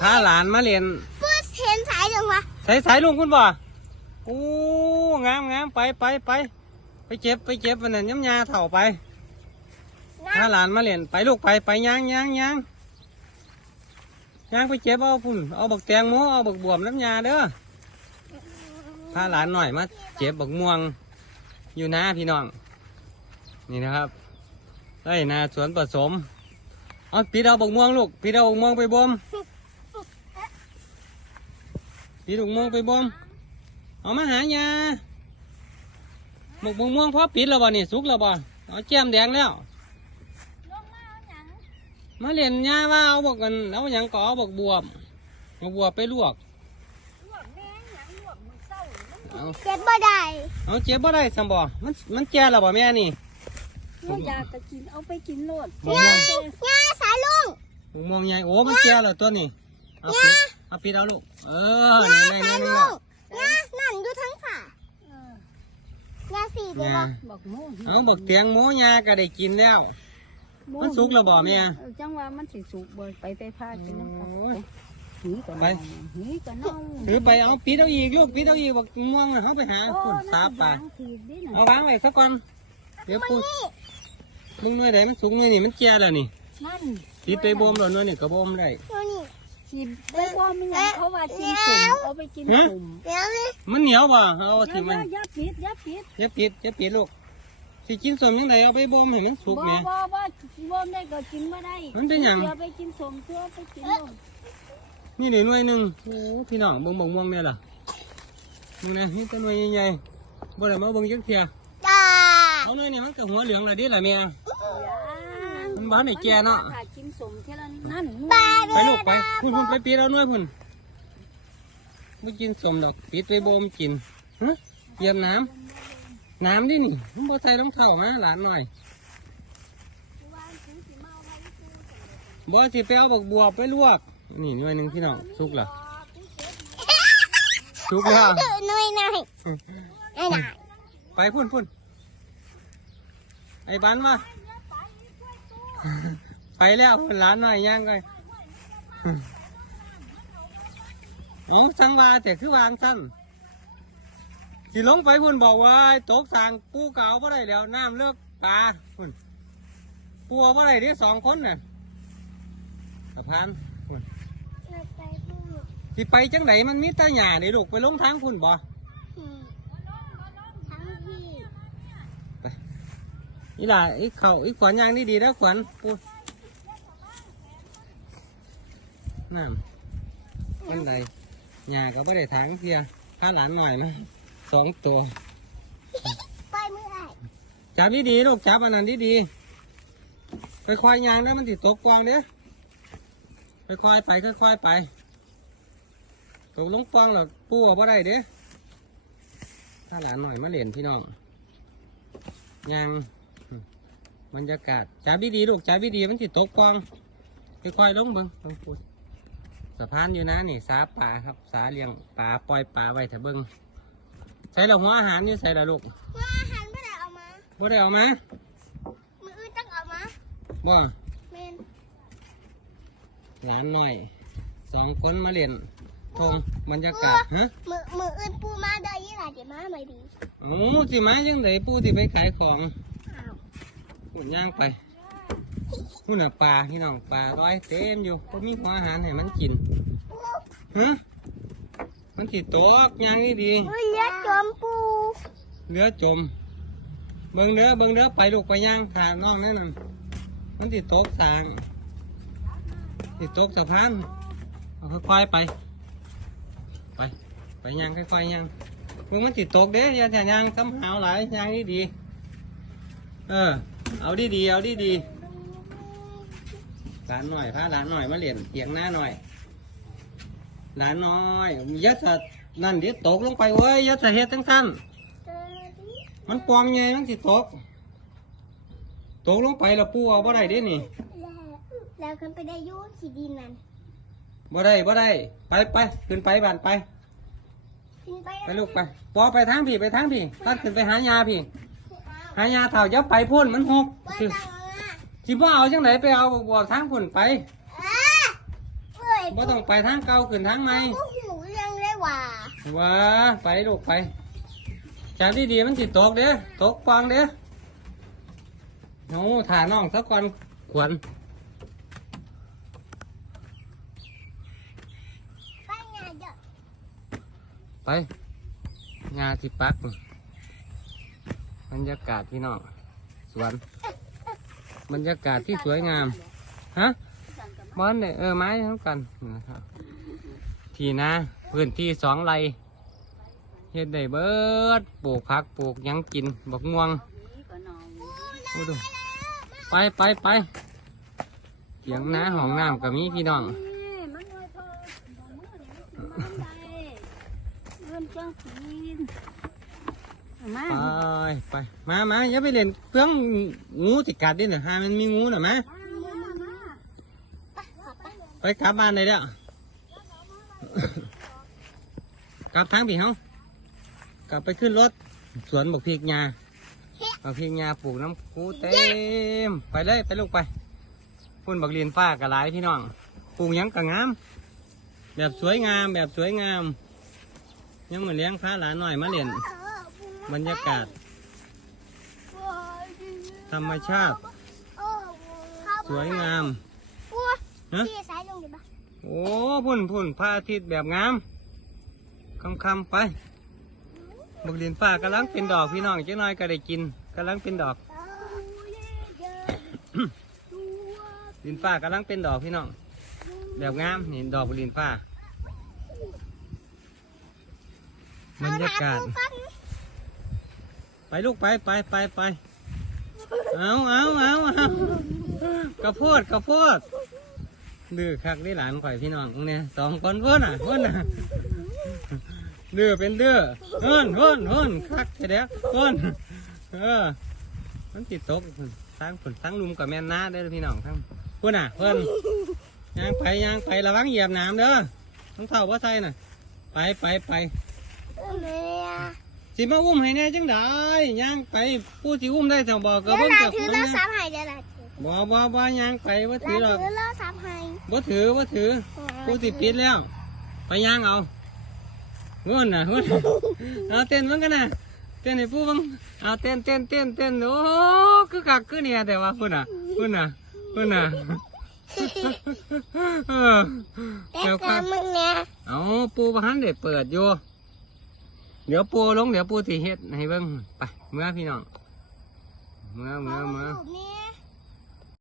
พาหลานมาเรียนพูดเห็นสายจังวะใส่สายลุงคุณบ่โอ้งามงามไปไปไปไปเจ็บไปเจ็บมันนั่นย้ำยาเถ่าไปพาหลานมาเรียนไปลูกไปไปย่างย่างย่างย่างไปเจ็บเอาพุ่นเอาบักแตงโมเอาบักบวมน้ำยาเด้อพาหลานหน่อยมาเจ็บบักม่วงอยู่นะพี่น้อง นี่นะครับไอ้ยนาสวนผสมเอาปีดเอาบักม่วงลูกปีดเอาบักม่วงไปบ่ม ปีดบักม่วงไปบ่มเอามาหายาบักม่วงพอปิดแล้วบ่นี่สุกแล้วบ่เอาแก้มแดงแล้วมาเรียนยาว่าเอาบักกันเอาหยังก็เอาบักบวบบักบวบไปลวกเอาเจ็บบ่ได้เอาเจ็บบ่ได้สัมบ่มันมันแก่แล้วบ่แม่นี่ว่าอยากจะกินเอาไปกินโลดบักม่วงย่าสายลุงบักม่วงใหญ่โอ้มันแก่แล้วตัวนี้เอาปิด เอาปิดเอาลูก เออนี่นี่สายนี่ลุนี่งย่านั่นอยู่ทั้งฝ่าเออย่าสี่เดี๋ยวยาบ่บอกโม่เอาบักเตียงโมยาก็ได้กินแล้ว มันสุกแล้วบ่แม่เออจังว่ามันสิสุกบ่ไปไปพากินน้ำโอ้เขายหีก็ไปนองหีก็น้องถือไปเอาปิดเอาอีกลูกปิดเอาอีกบักม่วงน่ะเขาไปหาโอ้คุณสาปลามันสิถีบดิน่ะเอาวางไว้สักก่อนเดี๋ยวปูมึงหน่วยไหนมันสูงหน่วยนี่มันแก่แล้วนี่นั่นติดไปบ่มแล้วหน่วยนี่ก็บ่มได้ ดูนี่สิไปบ่มีหยังเขาว่ากินสมเอาไปกินสมเดี๋ยวนี่มันเหนียวบ่เอาอย่าที่มันอย่าปิดอย่าปิดอย่าปิดอย่าปิดลูกสิกินสมยังไงเอาไปบ่มให้มันสุกบ่แหม่บ่บ่บ่ได้ก็กินบ่ได้มันเป็นหยังอย่าไปกินสมตัวไปกินโลดนี่นี่หน่วยหนึงโอ้พี่น้องเบิ่งบักม่วงแม่ล่ะมึงนะนี่เป็นหน่วยใหญ่ๆบ่ได้มาเบิ่งจักเที่ยจ้า เอาหน่วยนี่มันก็หัวเหลืองแล้วเดิล่ะแม่อย่ามันบ้านไหนแก่เนาะถ้ากิน สมแค่นั้นนั่นบาไปลูกไปพุ่นพุ่นไปปีดเอาหน่วยพุ่นไม่กินสมดอกปิดไปบ่มกินฮะเหยียบน้ำน้ำดินี่มันบ่ใส่รองเท้ามาหลานหน่อยบ่สิไปเอาบักบัวไปลวก นี่หน่วยหนึ่งพี่น้องสุกละสุกแล้วหน่อยหน่อยไอ้หน่อยไปพุ่นพุ่นไอ้บ้านมา ไปแล้วพุ่นหลานหน่อยย่างไปโอ้สังวาแต่คือวางสั้นสิลงไปพุ่นบอกว่าตกสางปูเก่าบ่ได้แล้วน้ำเลิกปลาพุ่นปูเอาบ่ได้เดิสองคนน่ะสะพานพุ่นไปพูดสิไปจังไหนมันมีแตาหญ้านี่ลูกไปลงทางพุ่นบ่อืมทั้งพี่อีหล่าอีเขาอีขวัญยางนี่ดีแล้วขวัญปู น้ำยังไงหญ้าก็ไม่ได้ทางเทียพาหลานหน่อยนะสองตัวไปเมื่อไหร่จับดีๆลูกจับอันนั้นดีๆไปควายยางแล้วมันติดตกกองเด้อไปควายไปค่อยๆไปตกลงปองแล้วปูเอาบ่ได้เด้อพาหลานหน่อยมาเล่นพี่น้องยางบรรยากาศจับดีๆลูกจับดีๆมันติดตกกองค่อยๆลงเบิ้งเบิ่งพูด สะพานอยู่นะนี่สาป่าครับสาเลี้ยงปลาปล่อยปลาไว้ถ้าเบิ้งใส่ละหัวอาหารนี่ใส่ละลูกว่าอาหารไม่ได้เอามาบ่ได้เอามามืออื่นต้องเอามาบ่เมนหลานหน่อยสองคนมาเล่นทงบรรยากาศฮะมือมืออื่นปูมาได้ยี่หล่ะเดี๋ยวมาไม่ดีโอ้สิมาจังไดปูสิไปขายของอ้าวหุ่นย่างไป หุ่นน่ะปลาพี่น้องปลาร้อยเต็มอยู่ก็มีหัวอาหารให้มันกินฮะมันติดตกย่างนี่ดีเฮ้ยเลือดจมปูเรือจม เบิ่งเรือเบิ่งเรือไปลูกไปย่างขาน้องนั่นน่ะมันติดตกสางติดตกสะพานเอาค่อยๆไป ไป ไปย่างค่อยๆย่างเบิ่งมันติดตกเด้อย่าแต่ย่างซ้ำหาวหลายย่างนี่ดีๆเออเอาดีดีๆเอาดีดีๆ หลานหน่อยพาหลานหน่อยมาเล่นเตียงหน้าหน่อย หลานน้อยยัดสะนั่นเดี๋ยวตกลงไปเว้ยยัดสะเฮ็ดทั้งสั้นเจอดิมันปลอมไงมันสิตก ตกลงไปแล้วปูเอาบ่ได้เด้นี่แล้วแล้วขึ้นไปได้อยุ่ขีดินนั่นบ่ได้บ่ได้ไปไปขึ้นไปบ้านไปขึ้นไป ไปลูกไปปอไปทางพี่ไปทางพี่ตัดขึ้นไปหายาพี่ หายาเถ่าอย่าไปพ่นมันหกว่า สิจังอะสิบ่เอาจังไหนไปเอาบอกทางพ่นไปอะเอ้ยบ่ต้องไปทางเก่าขึ้นทางใหม่ก็หูเรื่องเลยว่าว้าไปลูกไปจับดีๆมันสิตกเด้อตกปองเด้อโน้ถ่าน้องสักก่อนขวนไปงานเด้อไปงาที่ปักบรรยากาศพี่น้องสวน บรรยากาศที่สวยงาม ฮะบอนเนี่ยเออไม้ทั้งกันนะครับ ทีนะพื้นที่สองไร่เฮ็ดได้เบิดปลูกผักปลูกยังกินบักม่วงโอ้ดูไปไปไปเถียงน้าห้องน้ำกับมีพี่น้อง มันน้อยพอบ่มื้อนี่มันสิมาได้เริ่มจังกินเอามาไปไปมามาอย่าไปเล่นเครื่องงูติดกัดดิหน่ะฮามันมีงูหน่ะมะมามามาไปกลับบ้านเลยเด้อกลับทางพี่เฮากลับไปขึ้นรถ สวนบักพริกหญ้าบักพริกหญ้าปลูกน้ำคูเต็ม ไปเลยไปลูกไปพุ่นบักเรียนฟ้ากระหลายพี่น้องปลูกหยังกะงาม แบบสวยงามแบบสวยงาม ยังเหมือนเลี้ยงพระหลานหน่อยมาเล่น บรรยากาศ ธรรมชาติ สวยงามปัวฮะพี่สายลงดิบ้าโอ้พุ่นพุ่นพระอาทิตย์แบบงามคำคำๆไปบักเรียนฟ้ากำลังเป็นดอกพี่น้องเจ้าน้อยก็ได้กินกำลังเป็นดอกลินฟ้ากำลังเป็นดอกพี่น้องแบบงามนี่ดอกลินฟ้าบรรยากาศ ไปลูกไปไปไปไปเอาเอาเอาเอากระโพดกระโพดดื้อคักได้หลานข่อยพี่น้องเนี่ยสองคนเพื่อนอะเพื่อนอะดื้อเป็นดื้อเพื่อนเพื่อนเพื่อนคักแค่เด็กเพื่อนเออมันติดตกทั้งฝนทั้งลุมกับแม่น้าได้อพี่น้องทั้งเพื่อนอะเพื่อนยางไปยางไประวังเหยียบน้ำเด้อต้องเท่าว่าใส่น่ะ ไปไปไป สิมาอุ้มให้แน่จังได้ย่างไปผู้สิอุ้มได้เท่าบอกก็เดี๋ยวเบิ่งเราจากถือคนเรานะสามหายเดี๋ยวเราถือบ่บ่บ่ย่างไปว่าถือหรเราอกถือเราสามหายบ่ถือบ่ถือผู้สิปิดแล้ว ไปย่างเอาเงินน่ะเงินเอาเต้นมันกันน่ะเต้นให้ผู้บังเอาเต้นเต้นเต้นเต้นโอ้คือคักคือเนี่ยแต่ว่าพุ่นน่ะพุ่นน่ะพุ่นน่ะเออแต่เดี๋ยวคกัรันบมึงเนี่ยเอาปูพันเด็ดเปิดอยู่ เดี๋ยวปูลงเดี๋ยวปูสีเฮ็ดให้เบิ้งไปเมื่อพี่น้องเมื่อเมื่อเมื่อเนี่ย